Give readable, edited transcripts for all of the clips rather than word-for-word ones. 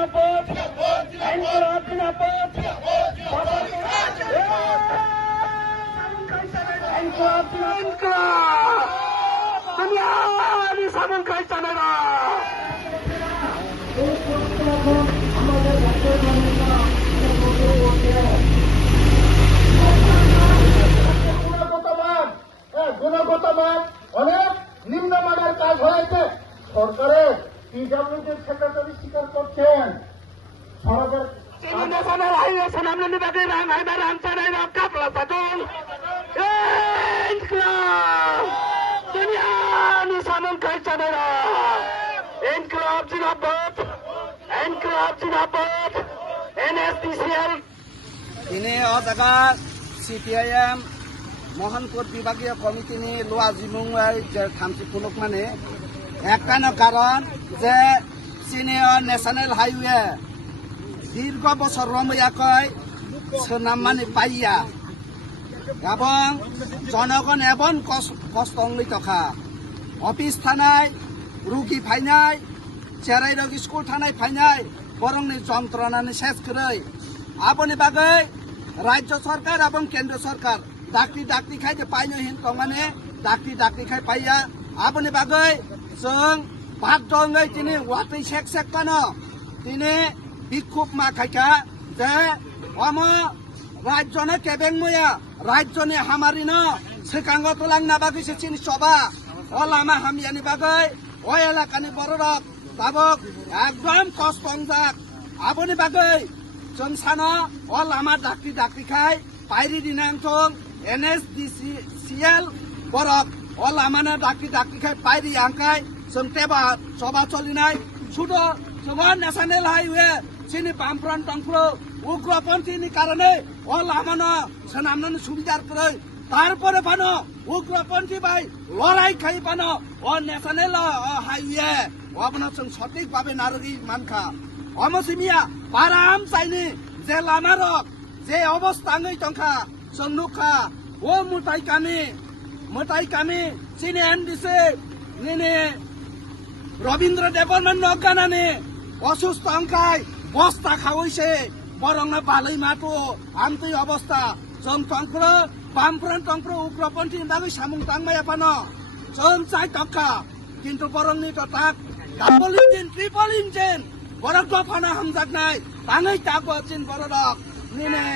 জিন্দাবাদ ইনকলাব জিন্দাবাদ ইনকলাব দুনিয়ার সামন খাইছে না গুণগত মান অনেক নিম্নমানের কাজ হয়েছে। সরকারের পিডব্লিউডির সেক্রেটারি স্বীকার করছেন ন্যাশনাল হাইওয়ে সামনে নিবাদে হাইবার রামচারাই কাপলা পাতুন দুনিয়ার সামন খাইছে না ইনকলাব জিন্দাবাদ NSDCL ini jaga CPIM Mohanpur বিভাগীয় কমিটিনি লোৱা জিমুঙাই যে থামচি পুলক মানে একটানো কারণ যে সিনিয়র ন্যাশনাল হাইওয়ে দীর্ঘ বছর রময়াকৈ সোনাম মানে পাইয়া এবং জনগণ এবং কষ্ট থকা অফিস থানায় রুগী ফাইনায় চেরাই রোগী স্কুল থানায় ফাইনায় বরংনি যন্ত্রণানি শেষ করে আপনি বাগৈ রাজ্য সরকার এবং কেন্দ্র সরকার ডাক্তি খাই যে পাইনো হিন মানে ডাক্তি খাই পাইয়া আপনি বাগৈ जों बाध्य তিনি ওয়াতৈ সেক পানো তিনি বিক্ষোভ মা খাইকা যে অম রাজ্যনে কেবেং ময়া রাজ্যনি হামারিন সেকাঙ্গ তোলাং না বাগৈছে চিনি সবা ও লামা হামিয়ানি বাগৈ ও এলাকানি বড়রক তাবক একদম কষ্ট যাক আপনি বাগৈ जों सानो ও লামা ডাক্তি খাই পাইরি দিনাংথং NSDCL বরক ও লামানা ডাক্তি খাই পাইরি আংখাই जों टेबा सभा चलिनाय सुदो जों ন্যাশনাল हाइवे सिनि बामफ्रन टंफ्रो उग्रपन्थीनि कारणे ও লামানো सोनामनो सुबिदार करे तारपरे पानो उग्रपन्थी बाय लड़ाई खाई पानो ও ন্যাশনাল हाइवे ওবনা जों सঠিক ভাবে নারগি মানখা অমসিমিয়া পারাম চাইনি যে লামারক যে অবস্থাঙ্গই টংখা जों नुखा ও মুতাই কামি सिनि NDC নিনে রবীন্দ্র দেববর্মন নগানানে অসুস্থ অংখাই বস্তা খাওয়াইছে বরং বালাই মাতো আমতই অবস্থা जों টংপ্র বামফ্রন টংপ্র উগ্রপন্থী বাগৈ সামুং টাংমায়া পানো जों চাই টকা কিন্তু বরংনি তাক ডাবল ইঞ্জিন ট্রিপল ইঞ্জিন বরক দফানা হামজাকনাই টাঙै তাকো চিন বরক নিনে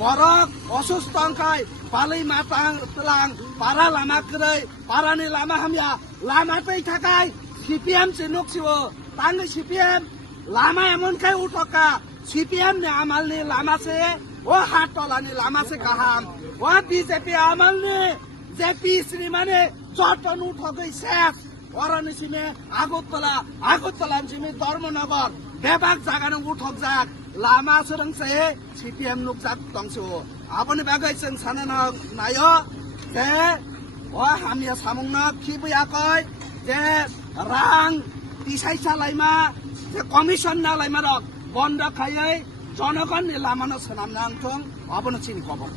বরক অসুস্থ অংখাই বালাই মাতাং তলাং পারা লামা করে পারানি লামা হামিয়া লামাতেই থাকাই CPM से नुकसिवो तांगे CPM लामा एमन खाय उठका CPM ने आमाल ने लामा से ओ हात तलानी लामा से काहाम ओ बीजेपी आमाल ने जेपी श्री माने चटन उठकै शेष अरनि सिमे आगोतला सिमे धर्मनगर बेबाक जागान उठक जाक लामा सरंसे CPM नुकजाक दंसो आपनि बागै जों सानो नायो जे ओ हामिया सामुंना खिबयाकै जे रां दिसाइसा लाइमा जे कमिसन ना लाइमा रक बन्द खायै जनगणनि लामानो सोनामनांथों अबनो चिनि खबर